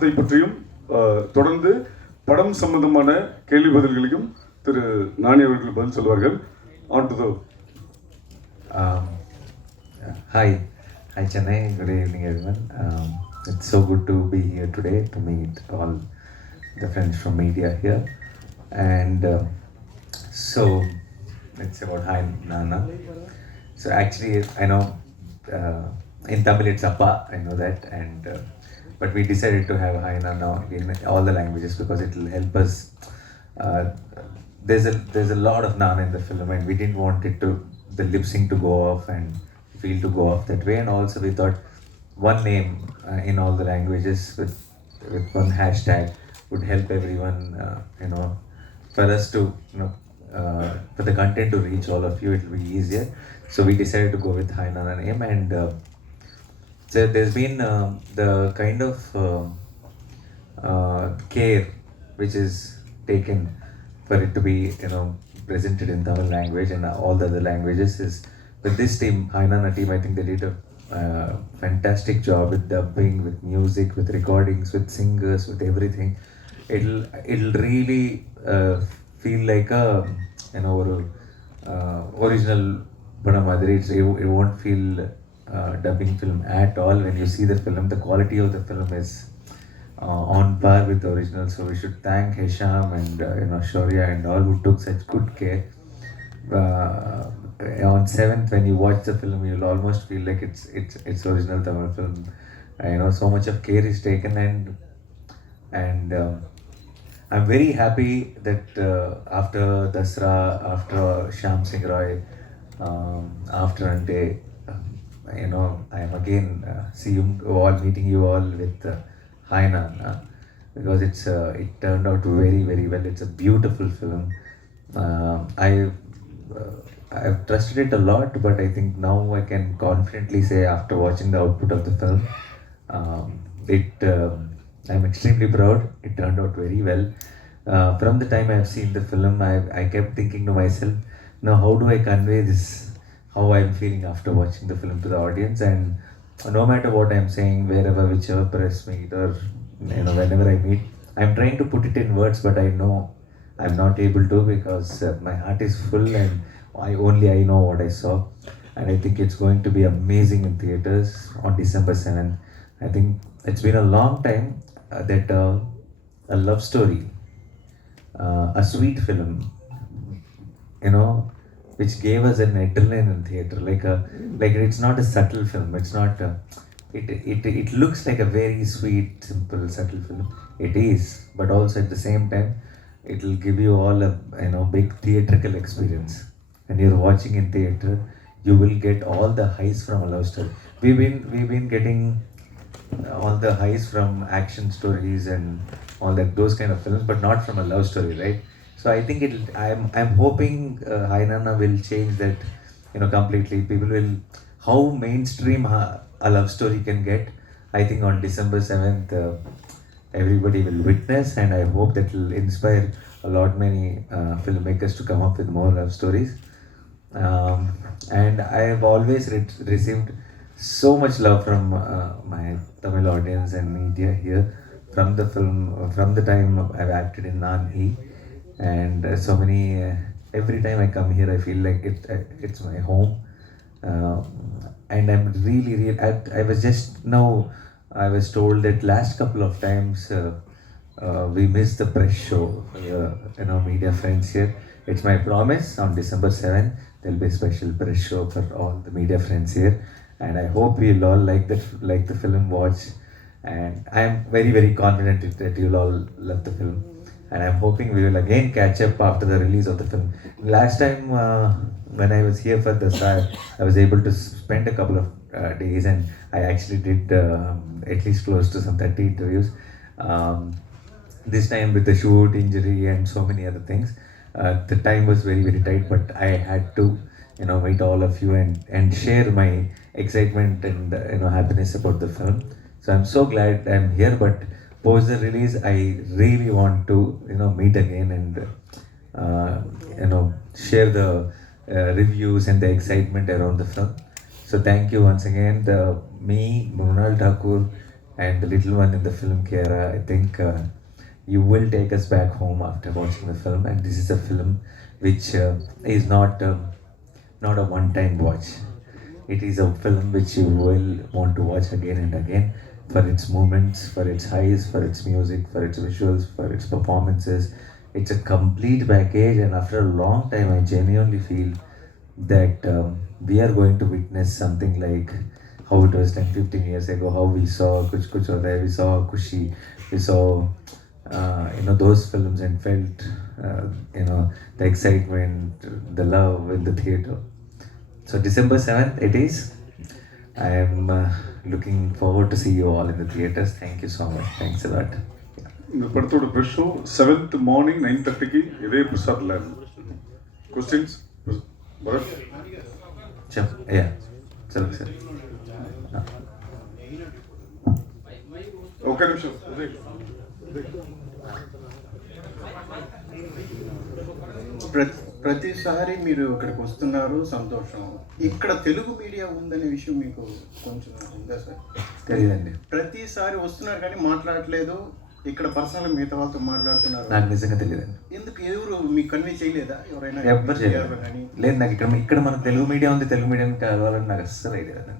படத்தை பற்றியும் தொடர்ந்து படம் சம்பந்தமான கேள்வி பதில்களையும் திரு நானி அவர்கள் பதில் சொல்வார்கள். On to the Hi Chennai, good evening everyone. It's so good to be here today to meet all the friends from media here, and so it's about Hi Nanna. So actually I know in Tamil it's Appa, I know that, and but we decided to have Hi Nanna in all the languages because it will help us. There's a lot of Nanna in the film, and we didn't want it to the lip sync to go off and feel to go off that way. And also we thought one name in all the languages with one hashtag would help everyone. For us to for the content to reach all of you, it will be easier. So we decided to go with Hi Nanna name, and so there's been the kind of care which is taken for it to be presented in Tamil language and all the other languages. Is with this team, Hi Nanna team, I think they did a fantastic job with dubbing, with music, with recordings, with singers, with everything. It'll really feel like a original padam madri. It won't feel dubbing film at all. When you see the film, the quality of the film is on par with the original. So we should thank Accharam and Shaurya and all who took such good care. On 7th, when you watch the film, you'll almost feel like it's original Tamil film. So much of care is taken, and I'm very happy that after Dasra, after Shyam Singh Roy, after Ante, I am again meeting you all with Hi Nanna, because it turned out very, very well. It's a beautiful film. I've trusted it a lot, but I think now I can confidently say, after watching the output of the film, I'm extremely proud. It turned out very well. From the time I've seen the film, I kept thinking to myself, now how do I convey this, how I'm feeling after watching the film to the audience? And no matter what I'm saying, wherever, whichever press meet or whenever I meet, I'm trying to put it in words, but I know I'm not able to, because my heart is full, and I know what I saw. And I think it's going to be amazing in theaters on December 7th. I think it's been a long time that a love story, a sweet film, which gave us an adrenaline in theater. Like it's not a subtle film. It's not. It looks like a very sweet, simple, subtle film. It is, but also at the same time, it will give you all a big theatrical experience. When you're watching in theater, you will get all the highs from a love story. We've been getting all the highs from action stories and all those kind of films, but not from a love story, right? So I think I'm hoping Hi Nanna will change that, completely. People will, how mainstream a love story can get. I think on December 7th, everybody will witness, and I hope that will inspire a lot many filmmakers to come up with more love stories. And I have always received so much love from my Tamil audience and media here, from the film, from the time I've acted in Nani, and so many. Every time I come here, I feel like it's my home, and I'm really. I was just now. I was told that last couple of times we missed the press show for the media friends here. It's my promise, on December 7th there'll be a special press show for all the media friends here, and I hope you'll all like the film, watch, and I'm very, very confident that you'll all love the film, and I'm hoping we will again catch up after the release of the film. Last time when I was here for the start, I was able to spend a couple of days, and I actually did at least close to some 30 interviews. This time with the shoot, injury, and so many other things, the time was very, very tight, but I had to meet all of you and share my excitement and happiness about the film. So I'm so glad I'm here, but post the release, I really want to meet again and share the reviews and the excitement around the film. So thank you once again, me, Mrunal Thakur, and the little one in the film, Kiara. I think you will take us back home after watching the film, and this is a film which is not a one-time watch. It is a film which you will want to watch again and again for its moments, for its highs, for its music, for its visuals, for its performances. It's a complete package, and after a long time, I genuinely feel that we are going to witness something like how it was 10, 15 years ago, how we saw Kuch Kuch Hota Hai, we saw Kushi, we saw those films and felt the excitement, the love in the theater. So December 7th it is. I am looking forward to see you all in the theaters. Thank you so much. Thanks a lot. இந்த படத்தோட brush show 7th morning 9:30க்கு இதே பிரசாத்ல. Questions Bharat? Sure. Yeah. Sir. Okay నిమిషం. ప్రతిసారి మీరు ఇక్కడికి వస్తున్నారు, సంతోషం. ఇక్కడ తెలుగు మీడియా ఉందనే విషయం మీకు కొంచెం ఉందా సార్? తెలియదండి. ప్రతిసారి వస్తున్నారు కానీ మాట్లాడట్లేదు. ఇక్కడ పర్సనల్ మిగతా వాళ్ళతో మాట్లాడుతున్నారు. నాకు నిజంగా తెలియదండి. ఎందుకు ఎవరు మీకు కన్వే చేయలేదా? ఎవరైనా ఎవ్వరు చేయలేదు. లేదు, నాకు ఇక్కడ మన తెలుగు మీడియా ఉంది, తెలుగు మీడియం కావాలని నాకు అస్సలు ఐడియా లేదు.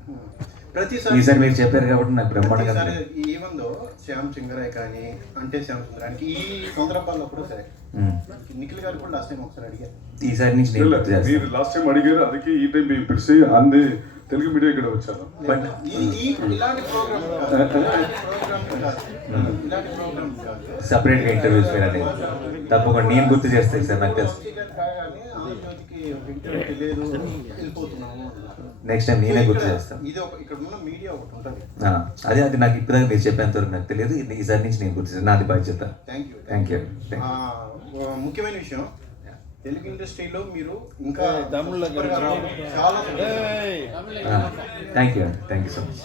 ప్రతిసారి ఈసారి మీరు చెప్పారు కాబట్టి నాకు బ్రహ్మాండంగా ఏమందో శ్యామ్ చింగరాయ్ కానీ అంటే శ్యామ్ సుందరానికి ఈ సందర్భాల్లో కూడా సరే నిఖిల్ గారు కూడా లాస్ట్ టైం ఒకసారి అడిగారు. ఈసారి నుంచి మీరు లాస్ట్ టైం అడిగారు, అందుకే ఈ టైం మేము పిలిచి అంది తెలుగు మీడియా ఇక్కడ వచ్చాను. బట్ ఇలాంటి ప్రోగ్రామ్ సపరేట్గా ఇంటర్వ్యూస్ అనేది తప్పకుండా నేను గుర్తు చేస్తాను సార్. నాకు తెలుసు, నెక్స్ట్ టైం నేనే గుర్తు చేస్తాను. అది నాకు ఇప్పుడు మీరు చెప్పేంత వరకు నాకు తెలియదు. ఈసారి నుంచి నేను గుర్తు చేస్తాను, నాది బాధ్యత. Thank you. ముఖ్యమైన విషయం, తెలుగు ఇండస్ట్రీలో మీరు ఇంకా చాలా థ్యాంక్ యూ సో మచ్.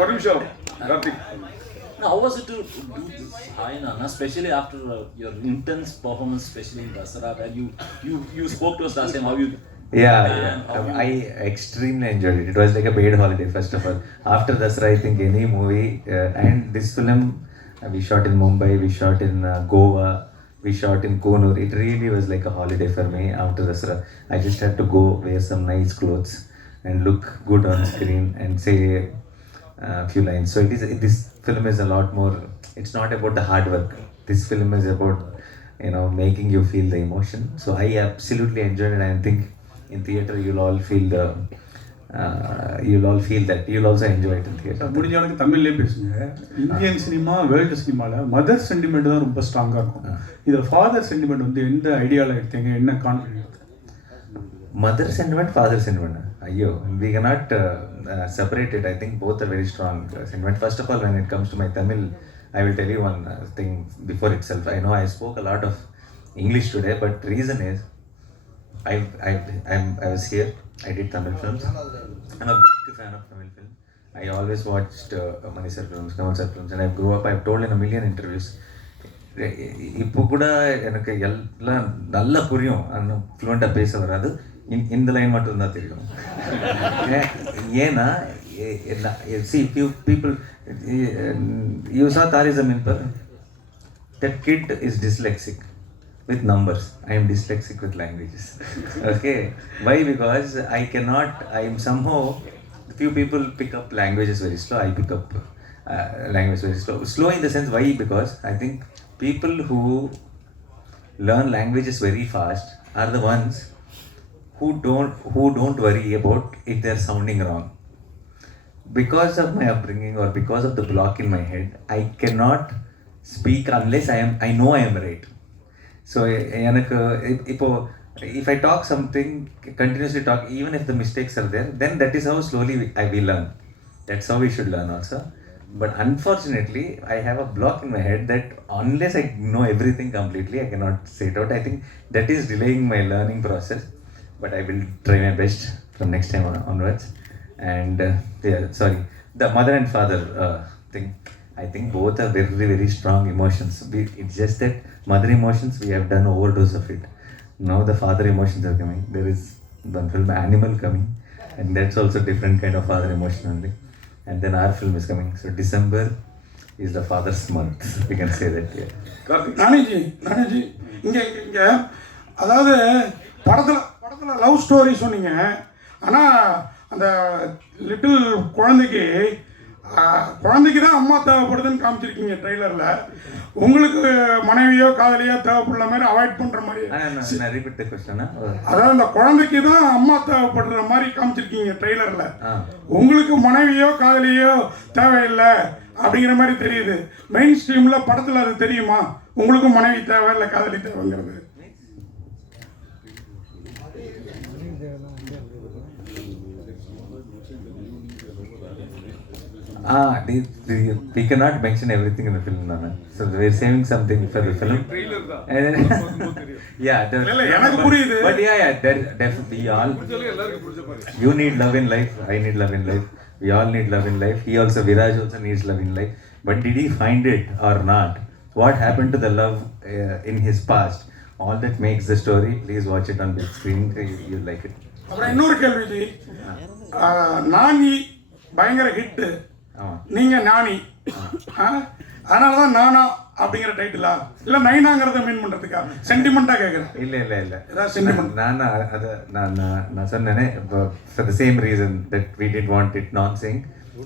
ఒక నిమిషం Karthik. How was it to do this high, Nanna, especially after your intense performance, especially in Dasara, where you spoke to us last time how you. I extremely enjoyed it. It was like a paid holiday, first of all. After Dasara, I think any movie, and this film, we shot in Mumbai, we shot in Goa, we shot in Konur. It really was like a holiday for me after Dasara. I just had to go wear some nice clothes and look good on screen and say a few lines. So this film is a lot more, it's not about the hard work. This film is about, making you feel the emotion. So I absolutely enjoyed it. I think in theater you'll all feel that. You'll also enjoy it in theater. முடிஞ்ச அளவுக்கு தமிழ்லேயே பேசுங்க. Indian cinema, world சினிமாவில் mother sentiment தான் ரொம்ப ஸ்ட்ராங்காக இருக்கும். இதில் ஃபாதர் சென்டிமெண்ட் வந்து எந்த ஐடியாவில் எடுத்தீங்க, என்ன confident? Mother sentiment, father sentiment. Ayyo, we cannot separate it. I think both are very strong sentiment. First of all, when it comes to my Tamil, I will tell you one thing before itself. I know I spoke a lot of English today, but reason is I was here. I did Tamil films. I'm a big fan of Tamil film. I always watched Mani sir films, Kamal sir films, and I grew up. I've told in a million interviews. இப்போ கூட எனக்கு எல்லாம் நல்லா புரியும், ஃப்ளூவெண்ட்டாக பேச வராது. இந்த line மட்டும்தான் தெரியும். ஏன்னா see few people, you saw Tare Zameen Par, that kid is dyslexic with numbers. I am dyslexic with languages. Okay, why? Because I am somehow, few people pick up languages very slow. I pick up language very slow in the sense, why? Because I think people who learn languages very fast are the ones who don't worry about if they're sounding wrong. Because of my upbringing or because of the block in my head, I cannot speak unless I know I am right. So if I talk something, continuously talk, even if the mistakes are there, then that is how slowly I will learn. That's how we should learn also. But unfortunately, I have a block in my head that unless I know everything completely, I cannot say it out. I think that is delaying my learning process. But I will try my best from next time onwards. And the mother and father thing, I think both are very, very strong emotions. It's just that mother emotions, we have done overdose of it. Now the father emotions are coming. There is one film Animal coming, and that's also different kind of father emotion only. And then our film is coming. So December is the father's month. We can say that. Yeah. Karthik நானிஜி இங்கே அதாவது படத்தில் love story சொன்னீங்க. ஆனால் அந்த little குழந்தைக்கு தான் அம்மா தேவைப்படுதுன்னு காமிச்சிருக்கீங்க ட்ரெய்லரில். உங்களுக்கு மனைவியோ காதலியோ தேவைப்படுற மாதிரி அவாய்ட் பண்ணுற மாதிரி, அதாவது அந்த குழந்தைக்கு தான் அம்மா தேவைப்படுற மாதிரி காமிச்சிருக்கீங்க ட்ரெய்லரில். உங்களுக்கு மனைவியோ காதலியோ தேவையில்லை அப்படிங்கிற மாதிரி தெரியுது. மெயின் ஸ்ட்ரீமில் படத்தில் அது தெரியுமா? உங்களுக்கும் மனைவி தேவை இல்லை காதலி தேவைங்கிறது. We cannot mention everything in the film, Nanna. So we're saving something for the film. Yeah, but yeah, there definitely all. You need love in life. I need love in life. We all need love in life. Viraj also needs love in life. But did he find it or not? What happened to the love in his past? All that makes the story. Please watch it on big screen. You'll like it. அப்புறம் இன்னொரு கேள்வி, நானி பயங்கர hit, நீங்கள் நானி, அதனால தான் நானா அப்படிங்கிற டைட்டிலா இல்லை நைனாங்கிறத மீன் பண்ணுறதுக்கா? சென்டிமெண்ட்டாக கேட்குறேன். இல்லை ஏதாவது சென்டிமெண்ட்? நானா அதை நான் சொன்னேனே, for the same reason that we didn't want it non-sync,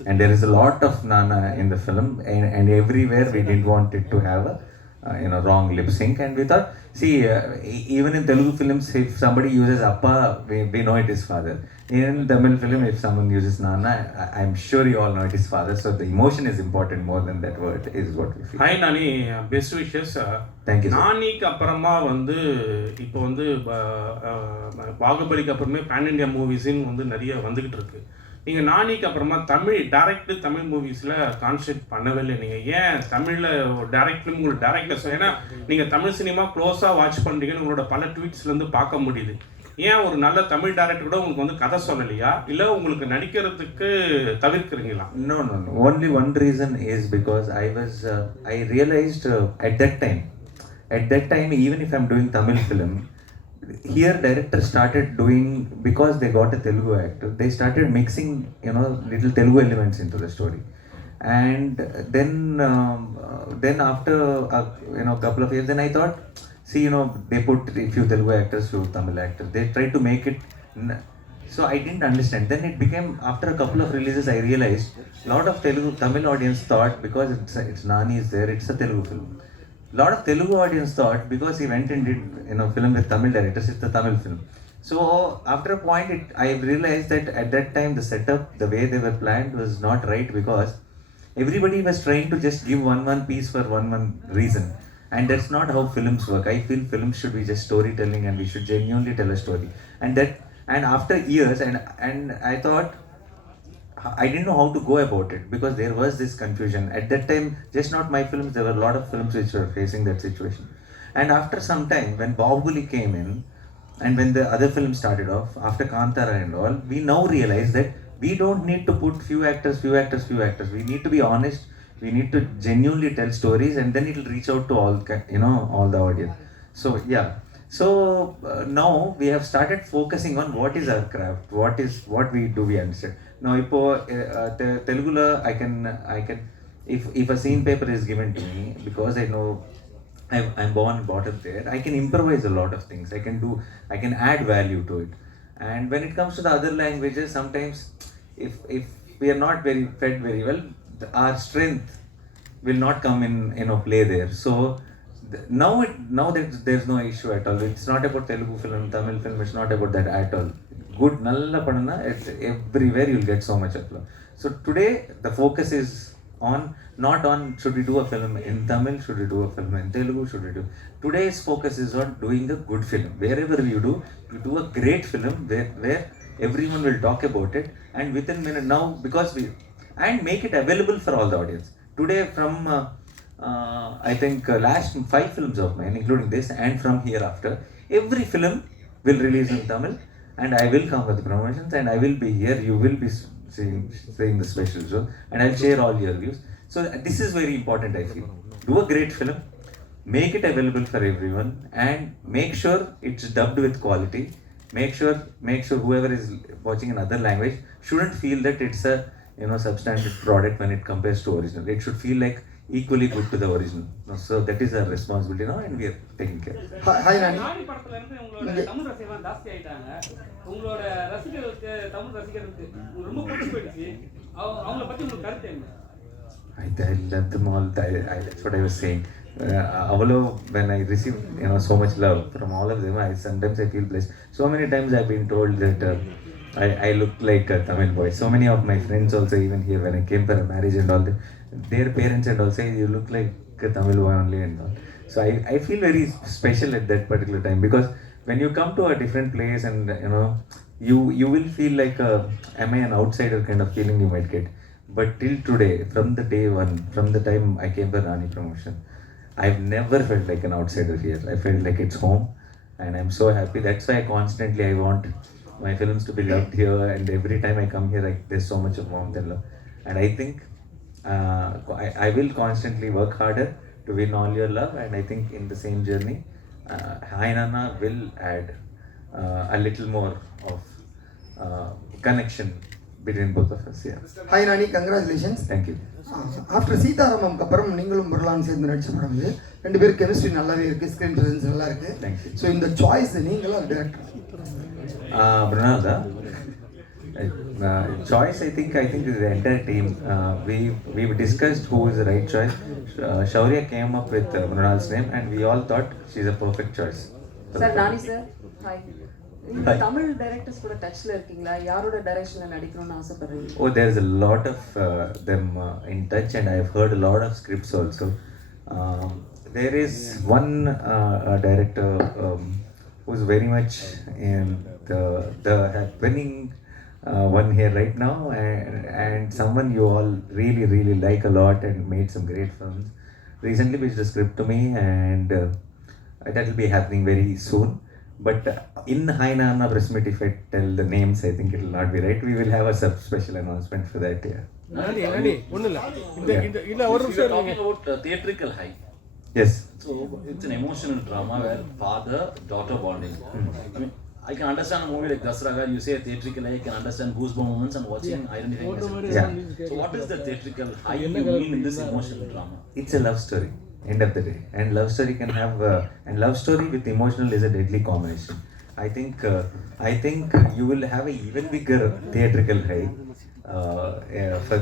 and there is a lot of Nanna in the film, and everywhere we didn't want it to have a wrong lip sync, and we thought, see, even in Telugu films, if somebody uses Appa, we know it is father. In Tamil film, if someone uses Nanna, I'm sure you all know it is father. So the emotion is important more than that word, is what we feel. Hi Nani, best wishes. Thank you. நானிக்கு அப்புறமா இப்போ பாகுபலிக்கு அப்புறமே pan India மூவிஸுன்னு நிறைய வந்துகிட்டு இருக்கு. நீங்கள் நானிக்கு அப்புறமா Tamil மூவிஸில் concentrate பண்ணவே இல்லை. நீங்கள் ஏன் தமிழில் டேரக்ட் ஃபிலிம் உங்களுக்கு டேரக்டர்ஸ், ஏன்னா நீங்கள் தமிழ் சினிமா க்ளோஸாக வாட்ச் பண்ணுறீங்கன்னு உங்களோட பல ட்வீட்ஸ்லேருந்து பார்க்க முடியுது. ஏன் ஒரு நல்ல தமிழ் டேரக்டர் கூட உங்களுக்கு கதை சொல்லலையா, இல்லை உங்களுக்கு நடிக்கிறதுக்கு தவிர்க்கிறீங்களா? No. Only one reason is because I realized at that time, even if I'm doing Tamil film, here director started doing, because they got a Telugu actor, they started mixing little Telugu elements into the story. And then after a couple of years, then I thought, see, they put a few Telugu actors, few Tamil actors, they tried to make it, so I didn't understand. Then it became, after a couple of releases, I realized a lot of Tamil audience thought, because it's Nani is there, it's a Telugu film. A lot of Telugu audience thought, because he went and did film with Tamil directors, it's a Tamil film. So after a point, I realized that at that time the setup, the way they were planned was not right, because everybody was trying to just give one piece for one reason, and that's not how films work. I feel films should be just storytelling, and we should genuinely tell a story. And after years, and I thought, I didn't know how to go about it, because there was this confusion. At that time, just not my films, there were a lot of films which were facing that situation. And after some time, when Bahubali came in, and when the other films started off, after Kantara and all, we now realize that we don't need to put few actors. We need to be honest. We need to genuinely tell stories, and then it will reach out to all the audience. So yeah. So now we have started focusing on what is our craft, what we do, we understand. Now, Telugula, I can, if a scene paper is given to me, because I know I'm born and brought up there, I can improvise a lot of things. I can add value to it. And when it comes to the other languages, sometimes if we are not fed very well, our strength will not come in play there. So now that there's no issue at all. It's not about Telugu film, Tamil film. It's not about that at all. Good nalla panna, it's everywhere you'll get so much applause. So today the focus is not on should we do a film in Tamil, should we do a film in Telugu, should we do. Today's focus is on doing a good film. Wherever you do a great film where everyone will talk about it, and within minute now, because and make it available for all the audience. Today from I think last 5 films of mine, including this, and from hereafter, every film will release in Tamil, and I will come with the promotions, and I will be here. You will be seeing the special show, and I'll share all your views. So this is very important, I feel. Do a great film, make it available for everyone, and make sure it's dubbed with quality. make sure whoever is watching in other language shouldn't feel that it's a substandard product when it compares to original. It should feel like equally good to the original. So that is our responsibility now, and we are taking care. Hi Nani. நானி படத்துல இருந்து உங்களோட தமிழ் ரசிகர்கள் ஜாஸ்தி ஆயிட்டாங்க. உங்களோட ரசிகர்களுக்கு தமிழ் ரசிகர்களுக்கு ரொம்ப பிடிச்சி போயிடுச்சு. அவங்கள பத்தி உங்களுக்கு கருத்து என்ன? I love them all. That's what I was saying. When I receive so much love from all of them, sometimes I feel blessed. So many times I've been told that I look like a Tamil boy. So many of my friends also, even here when I came for a marriage and all, their parents and all say you look like a Tamil boy only and all. So I feel very special at that particular time, because when you come to a different place and you will feel like am I an outsider kind of feeling you might get. But till today, from the day one, from the time I came for Nani promotion, I've never felt like an outsider here. I felt like it's home, and I'm so happy. That's why I want my films to be loved here, and every time I come here, like, there's so much of warmth and love. And I think I will constantly work harder to win all your love, and I think in the same journey, Hi Nanna will add a little more of connection between both of us. Yeah. Hi Nani, congratulations. Thank you. After Sita Ramam அப்புறம் நீங்களும் முரளான் சேர்ந்து நடிச்ச படம் இது. ரெண்டு பேரும் chemistry நல்லாவே இருக்கு, ஸ்கிரீன் பிரசன்ஸ் நல்லா இருக்கு. ஸோ இந்த சாய்ஸ் நீங்களா director? Brunalda, choice I think is the entire team. We've discussed who is the right choice. Shaurya came up with Brunal's name, and we all thought she's a perfect choice. Sir, Nani sir, hi. நீங்க Tamil directors கூட டச்ல இருக்கீங்களா? யாரோட டைரக்ஷன்ல நடிக்கணும்னு ஆசைப்படுறீங்க? Oh, there's a lot of them in touch, and I've heard a lot of scripts also. There is one director who's very much in the happening one here right now, and someone you all really like a lot and made some great films. Recently pitched a script to me, and that will be happening very soon. But in Hi Nanna press meet, if I tell the names, I think it will not be right. We will have a special announcement for that. Yeah. Nani, ஒண்ணு இல்ல. இந்த ஒரு You're talking about theatrical high. Yes. So it's an emotional drama where father-daughter bonding. I mean, I can understand a movie like Dasra where you say theatrical high, I can understand goosebump moments and watching identifying messages. Yeah. So what is the theatrical high you mean in this emotional drama? It's a love story, end of the day. And love story can have and love story with emotional is a deadly combination. I think you will have a even bigger theatrical high for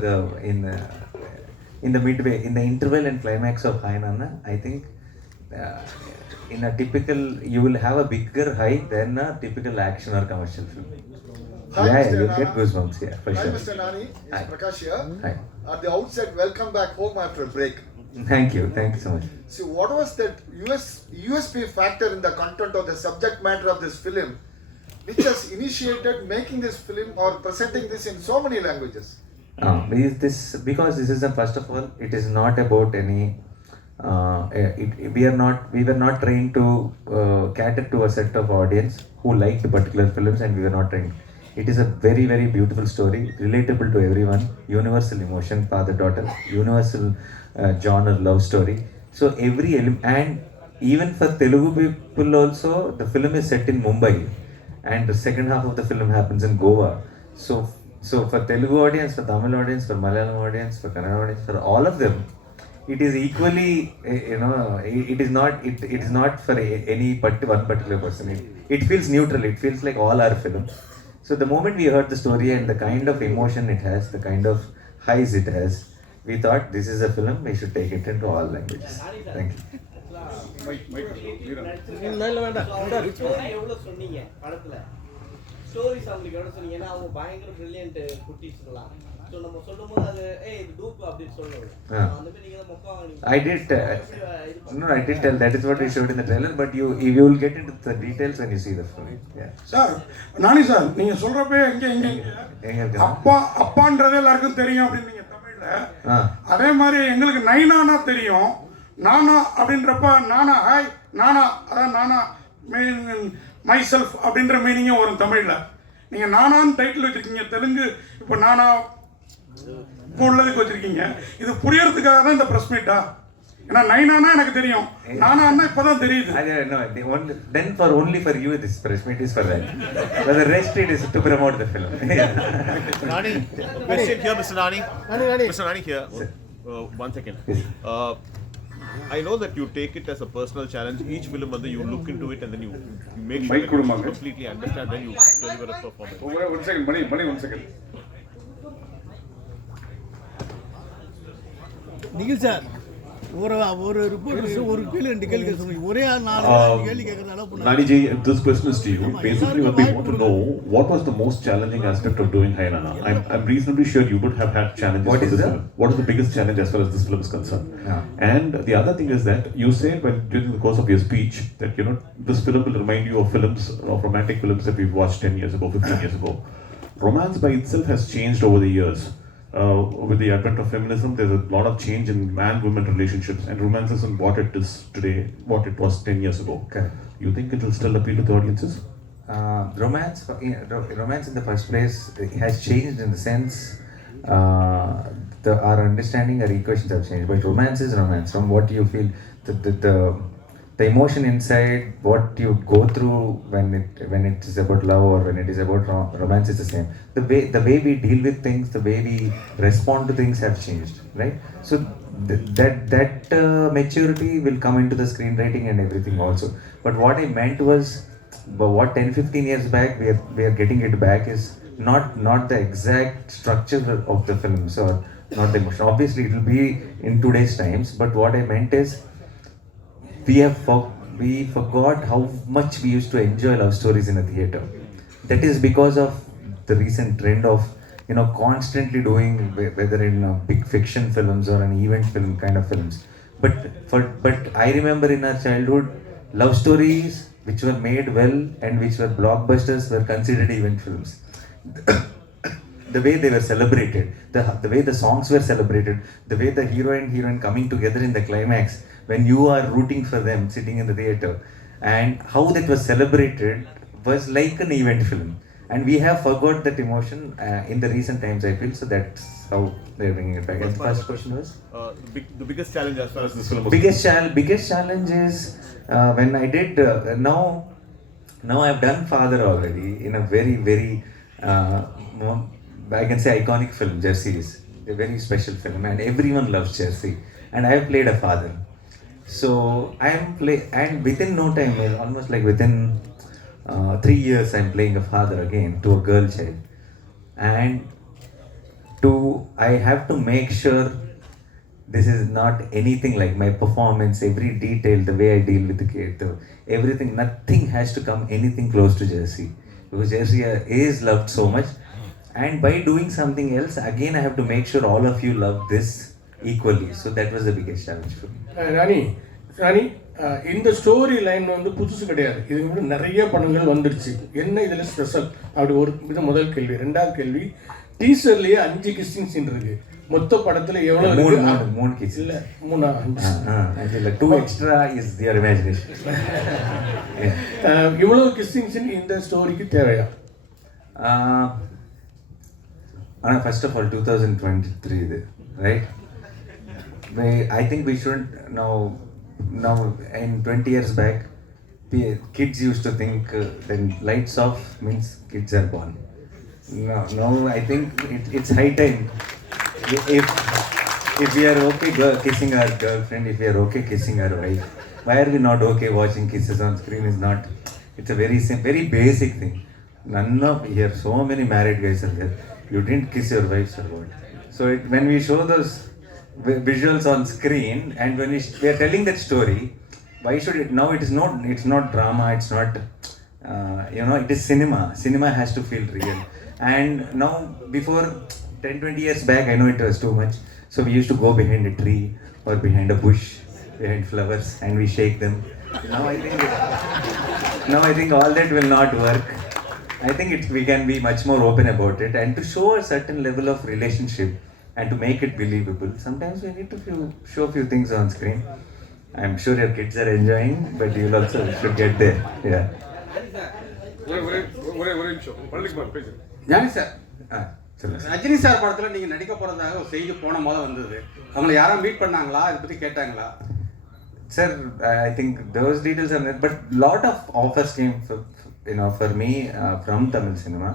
in the midway, in the interval and climax of Hi Nanna. I think in a typical, you will have a bigger high than a typical action or commercial film. Hi, Yeah, Mr. you'll Nanna. get goosebumps, yeah, for Hi, sure. Mr. Nani. Hi. It's Prakash here. Hi. At the outset, welcome back home after a break. Thank you so much. See, what was that USP factor in the content of the subject matter of this film, which has initiated making this film or presenting this in so many languages? Because this is first of all, it is not about any. We were not trained to cater to a set of audience who liked particular films, and we were not trained. It is a very beautiful story, relatable to everyone, universal emotion, father-daughter, universal genre love story. So every and even for Telugu people also, the film is set in Mumbai, and the second half of the film happens in Goa. So for Telugu audience, for Tamil audience, for Malayalam audience, for Kannada audience, for all of them, it is equally, it is not for any one particular person. It feels neutral. It feels like all our films. So the moment we heard the story and the kind of emotion it has, the kind of highs it has, we thought this is a film, we should take it into all languages. Thank you. Stories அவங்களுக்கு எவ்வளோ சொன்னீங்க? ஏன்னா அவங்க பயங்கர brilliant குட்டீஸ்லாம். So நம்ம சொல்லும்போது அது இது டூப் அப்படின்னு சொல்லுவோம். அந்த மாதிரி நீங்கள் மொக்கா I did tell. That is what we showed in the trailer. But you will get into the details when you see the film. Yeah. Sir, Nani sir, நீங்க சொல்றப்பே எங்க அப்பான்றதே எல்லாருக்கும் தெரியும் அப்படின்னு நீங்க தமிழ்ல. அதே மாதிரி எங்களுக்கு நைனானா தெரியும். நானா அப்படின்றப்ப நானா ஹாய் நானா, அதான் நானா மை செல்ஃப் அப்படின்ற மீனிங்கே வரும் தமிழில். நீங்கள் நானான்னு டைட்டில் வச்சுருக்கீங்க, தெலுங்கு இப்போ நானா இப்போ உள்ளதுக்கு வச்சுருக்கீங்க. இது புரியறதுக்காக தான் இந்த ப்ரெஸ் மீட்டா? ஏன்னா நைனானா எனக்கு தெரியும், நானா இப்பதான் தெரியுது. Then only for you this press meet is for that. But the rest it is to promote the film. Nani, question here, Mr. Nani. Mr. Nani here. 1 second. I know that you take it as a personal challenge. Each film, you look into it and then you make sure that you completely understand, then you deliver a performance. 1 second, Mani, 1 second. Nikhil sir, ஒரு reporter ஒரு கேள்வி 2 கேள்வி சொல்லுங்க. ஒரே 4 கேள்வி கேக்குறதால பண்ண. Nani ji, this question is to you. Basically, what we want to know, what was the most challenging aspect of doing Hai Nanna? I'm reasonably sure you would have had challenges. What is film. What is the biggest challenge as far as this film is concerned? Yeah. And the other thing is that you said during the course of your speech that this film will remind you of films, of romantic films that we've watched 10 years ago, 15 years ago. Romance by itself has changed over the years. With the advent of feminism, there's a lot of change in man-woman relationships, and romance isn't what it is today, what it was 10 years ago. Okay. You think it will still appeal to the audiences? Romance in the first place has changed in the sense our understanding, our equations have changed. But romance is romance. From what you feel, the emotion inside, what you go through when it is about love or when it is about romance is the same. The way we deal with things, the way we respond to things have changed, right? So that maturity will come into the screenwriting and everything also. But what I meant was, what 10-15 years back we are getting it back is not the exact structure of the films or not the emotion. Obviously it will be in today's times, but what I meant is we forgot how much we used to enjoy love stories in a theater. That is because of the recent trend of constantly doing, whether in big fiction films or an event film kind of films. But I remember in our childhood, love stories which were made well and which were blockbusters were considered event films. The way they were celebrated, the way the songs were celebrated, the way the hero and heroine coming together in the climax, when you are rooting for them sitting in the theater, and how that was celebrated was like an event film. And we have forgot that emotion in the recent times, I feel. So that's how they're bringing it back. And the first question was? The biggest challenge as far as this film was biggest challenge is when I did, now I've done Father already in a very, very, I can say iconic film, Jersey is a very special film and everyone loves Jersey. And I have played a father. So and within no time, almost like within 3 years, I'm playing a father again to a girl child. And I have to make sure this is not anything like my performance, every detail, the way I deal with the kid, everything, nothing has to come anything close to Jersey. Because Jersey is loved so much. And by doing something else, again, I have to make sure all of you love this equally. So that was the biggest challenge for me. Nani, இந்த story line புதுசு கிடையாது. இதுக்கு முன்னாடி நிறைய படங்கள் வந்துடுச்சு. என்ன இதில் ஸ்பெஷல் அப்படி இது முதல் கேள்வி. ரெண்டாவது கேள்வி, டீசர்லேயே 5 கிஸ்ஸிங் சீன் இருக்கு. மொத்த படத்தில் எவ்வளோ இருக்கு? 3 கிஸ் இல்லை 3 5 2 extra is your imagination. இவ்வளோ கிஸ்ஸிங் சீன் இந்த ஸ்டோரிக்கு தேவையா? First of all, 2023, right? I think we shouldn't now in 20 years back, kids used to think then lights off means kids are born. Now I think it's high time. If we are okay kissing our girlfriend, if we are okay kissing our wife, why are we not okay watching kisses on screen? It's a very basic thing. None of here, so many married guys are there. You didn't kiss your wife or what? So when we show those visuals on screen and when we are telling that story, why should it? Now it's not drama, it's not it is cinema has to feel real. And now, before 10-20 years back, I know it was too much, so we used to go behind a tree or behind a bush, behind flowers, and we shake them. Now I think all that will not work. I think we can be much more open about it, and to show a certain level of relationship and to make it believable, sometimes we need to show a few things on screen. I'm sure your kids are enjoying, but you'll also should get there. Yeah. Nani sir, Rajini sir படத்தில் நீங்கள் நடிக்க போகிறதாக ஒரு செய்தி போன மாதம் வந்தது. அவங்களை யாரும் மீட் பண்ணாங்களா? இதை பற்றி கேட்டாங்களா? Sir, I think those details are not, but lot of offers came for me from Tamil cinema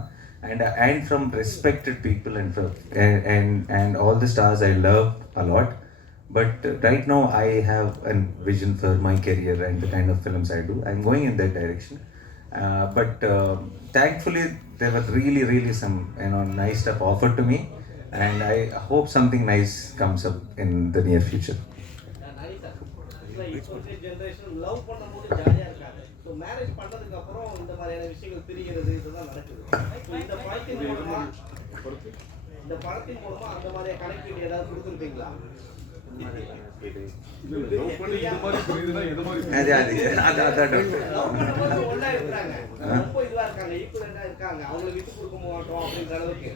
and from respected people and all the stars I love a lot. But right now I have a vision for my career and the kind of films I do. I'm going in that direction. But thankfully there was really some nice stuff offered to me, and I hope something nice comes up in the near future. இப்போ generation love பண்ணும்போது ஜாலியாக இருக்காங்க. So marriage பண்ணதுக்கு அப்புறம் இந்த மாதிரியான விஷயங்கள் பிரிகிறது இதெல்லாம் நடக்குது. ஸோ இந்த படத்தின் மூலமா அந்த மாதிரியான கனெக்டிவிட்டி ஏதாவது கொடுத்துருப்பீங்களா? ஒன்னா இருக்கிறாங்க, ரொம்ப இதுவா இருக்காங்க, ஈக்குவலண்டா இருக்காங்க, அவங்களை விட்டு கொடுக்க மாட்டோம் அப்படின்ற அளவுக்கு.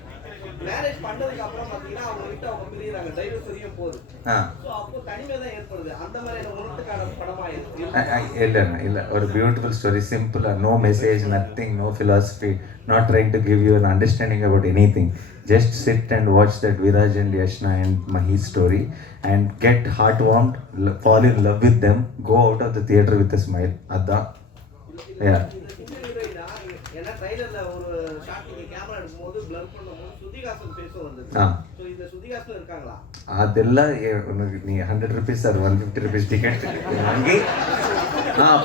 மேரேஜ் பண்ணதுக்கு அப்புறம் பாத்தீங்கன்னா அவங்க விட்டு அவங்க பிரியுறாங்க, டைவர்ஸ் வரையும் போகுது. ஸோ அப்போ தனிமை தான் ஏற்படுது. அந்த மாதிரியான உணர்வுக்கான படமா இல்ல ஒரு beautiful story, simple, no message, nothing, no philosophy, not trying to give you an understanding about anything. Just sit and watch that Viraj and Yashna and Mahi's story and get heartwarmed, fall in love with them, go out of the theatre with a smile. Adha. Yeah. ஏன்னா ட்ரைலர்ல ஒரு shot நீங்க camera எடுக்கும்போது blur பண்ணும்போது சுதிகாசன் பேச வந்தது. So இந்த சுதிகாசன் இருக்காங்களா? அதெல்லாம் உனக்கு நீ 100 rupees or 150 rupees ticket வாங்கி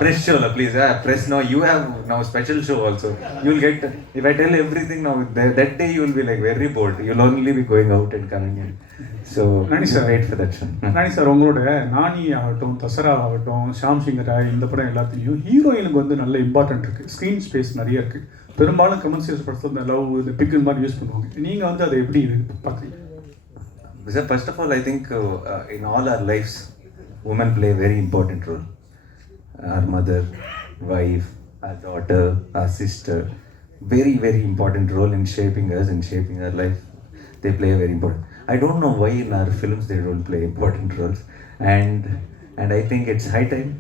press show la please, press now, you have now special show also, you will get, if I tell everything now that day you will be like very bored, you will only be going out and coming in. So Nani sir, wait for that show. Nani sir, உங்களோட நானி ஆகட்டும், தசரா ஆகட்டும், ஷாம் சிங்கராய், இந்த படம் எல்லாத்துலேயும் ஹீரோயினுக்கு வந்து நல்ல important இருக்குது, ஸ்க்ரீன் ஸ்பேஸ் நிறைய இருக்குது. பெரும்பாலும் கமர்ஷியல்ஸ் படத்தில் இந்த லவ் இந்த பிக்கு மாதிரி யூஸ் பண்ணுவாங்க. நீங்கள் வந்து அதை எப்படி பார்க்குறீங்க? Sir, first of all, I think in all our lives, women play a very important role. Our mother, wife, our daughter, our sister, very important role in shaping us and shaping our life. They play a very important. I don't know why in our films they don't play important roles, and I think it's high time.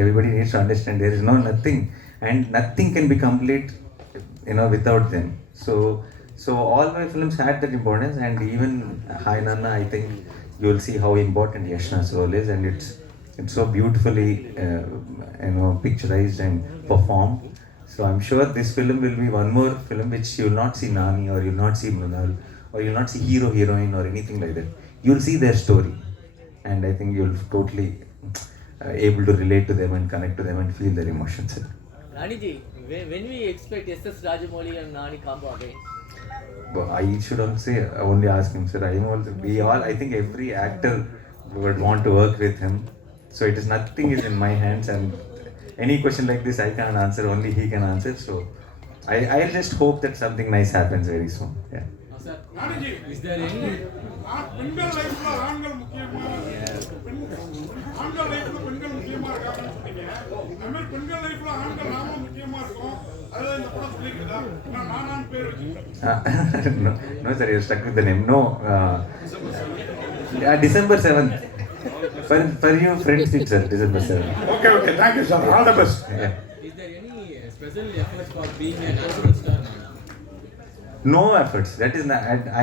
Everybody needs to understand there is nothing, and nothing can be complete, without them. So all my films had that importance, and even Hi Nanna, I think you will see how important Yashna's role is, and it's so beautifully picturized and performed. So I'm sure this film will be one more film which you will not see Nani, or you will not see Munal, or you will not see hero heroine or anything like that. You will see their story, and I think you will totally able to relate to them and connect to them and feel their emotions. Nani ji, when we expect SS Rajamouli and Nani combo again? I should only ask him, sir. I think every actor would want to work with him. So nothing is in my hands, and any question like this I can't answer, only he can answer. So I'll just hope that something nice happens very soon. Yeah. Sir, is there any பெண்கள் லைஃப்ல ஆண்கள் முக்கியமா, ஆண்கள் லைஃப்ல பெண்கள் முக்கியமா இருக்காங்கன்னு சொன்னீங்க. அந்த மாதிரி பெண்கள் லைஃப்ல ஆண்கள் நாம முக்கியமா இருக்கோம். அதான் இந்த படம் சொல்லிக்கிறதா? நான் பேர் வச்சிருக்கேன். No sir, you're stuck with the name. No. December 7th. For you friends, it's December 7th. Okay, thank you sir, all the best. Yeah. Is there any special efforts for being a natural star? No efforts. That is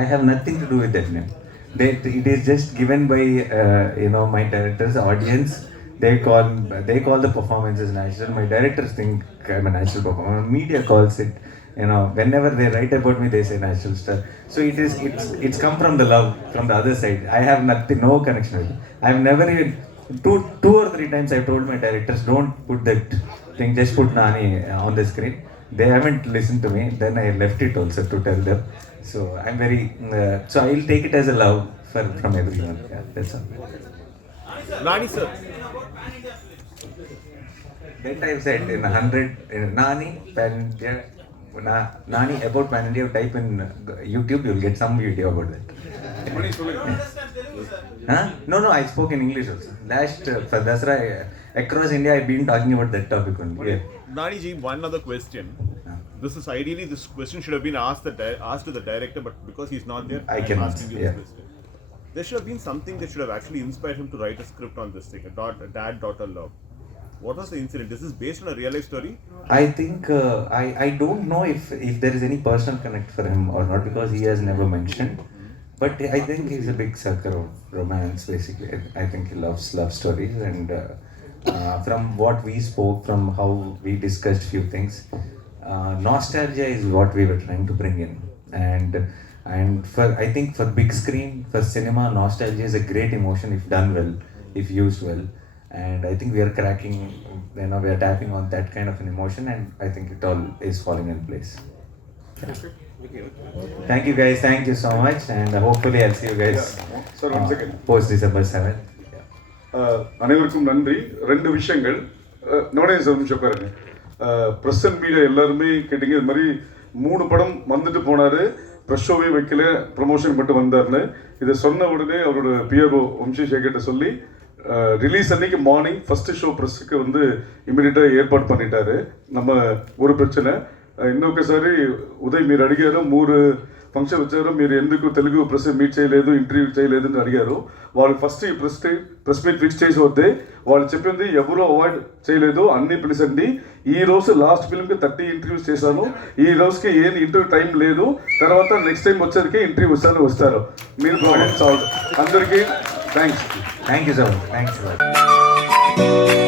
I have nothing to do with that name. It is just given by my director's audience. They call the performances natural. My directors think I'm a natural performer. Media calls it, whenever they write about me, they say natural star. So it's come from the love from the other side. I have no connection with it. I've never even two or three times I've told my directors, don't put that thing, just put Nani on the screen. They haven't listened to me. Then I left it also to tell them. So I'm very so I'll take it as a love from everyone. Yeah, that's all. Nani sir. That I've said in 100 Nani Pan India, Nani about Pan India, type in YouTube, you'll get some video about that. No, I spoke in English also. Last for Dasra across India, I've been talking about that topic only. Yeah. Nani ji, one other question. This question should have been asked to the director, but because he's not there, I can asking you yeah. this question. There should have been something that should have actually inspired him to write a script on this thing, a dad-daughter love. What was the incident? This is based on a real life story? I think I don't know if there is any personal connect for him or not, because he has never mentioned. But I think he's a big sucker of romance, basically. I think he loves love stories, and from what we spoke, from how we discussed few things, nostalgia is what we were trying to bring in. And for, I think for big screen, for cinema, nostalgia is a great emotion if done well, if used well. And I think we are cracking, we are tapping on that kind of an emotion, and I think it all is falling in place. Thank you guys, thank you so much, and hopefully I'll see you guys Sir, one second. post December 7th. அனைவருக்கும் நன்றி. 2 விஷயங்கள். நோனே sir நிமிஷம் உட்காருங்க. Press and media எல்லாருமே கேட்டீங்க, இது மாதிரி 3 படம் வந்துட்டு போனாரு, ப்ரெஸ் ஷோவே வைக்கல, ப்ரமோஷன் மட்டும் வந்தார்னு. இதை சொன்ன உடனே அவரோட பிஆர்ஓ வம்சி சேகர்கிட்ட சொல்லி ரிலீஸ் அன்னைக்கு மார்னிங் ஃபஸ்ட்டு ஷோ ப்ரெஸ்ஸுக்கு வந்து ఇమీడియట్గా ఏర్పాటు பண்ணிட்டாரு. நம்ம ஒரு ప్రశ్న ఇంకొకసారి ఉదయ్ మీరు అడిగారు 3 ఫంక్షన్ వచ్చారు, మీరు ఎందుకు తెలుగు ప్రెస్ మీట్ చేయలేదు, ఇంటర్వ్యూ చేయలేదు అని అడిగారు. వాళ్ళు ఫస్ట్ ఈ ప్రెస్ మీట్ ఫిక్స్ చేసి వద్దే వాళ్ళు చెప్పింది ఎవరూ అవాయిడ్ చేయలేదు, అన్ని పిలిచండి. ఈ రోజు లాస్ట్ ఫిల్మ్కి 30 ఇంటర్వ్యూస్ చేశాను, ఈ రోజుకి ఏం ఇంటర్వ్యూ టైం లేదు, తర్వాత నెక్స్ట్ టైం వచ్చేసరికి ఇంటర్వ్యూ వస్తారు. మీరు ప్రాబ్లమ్ సాల్వ్. అందరికీ thanks. Thank you so much. Thanks a lot.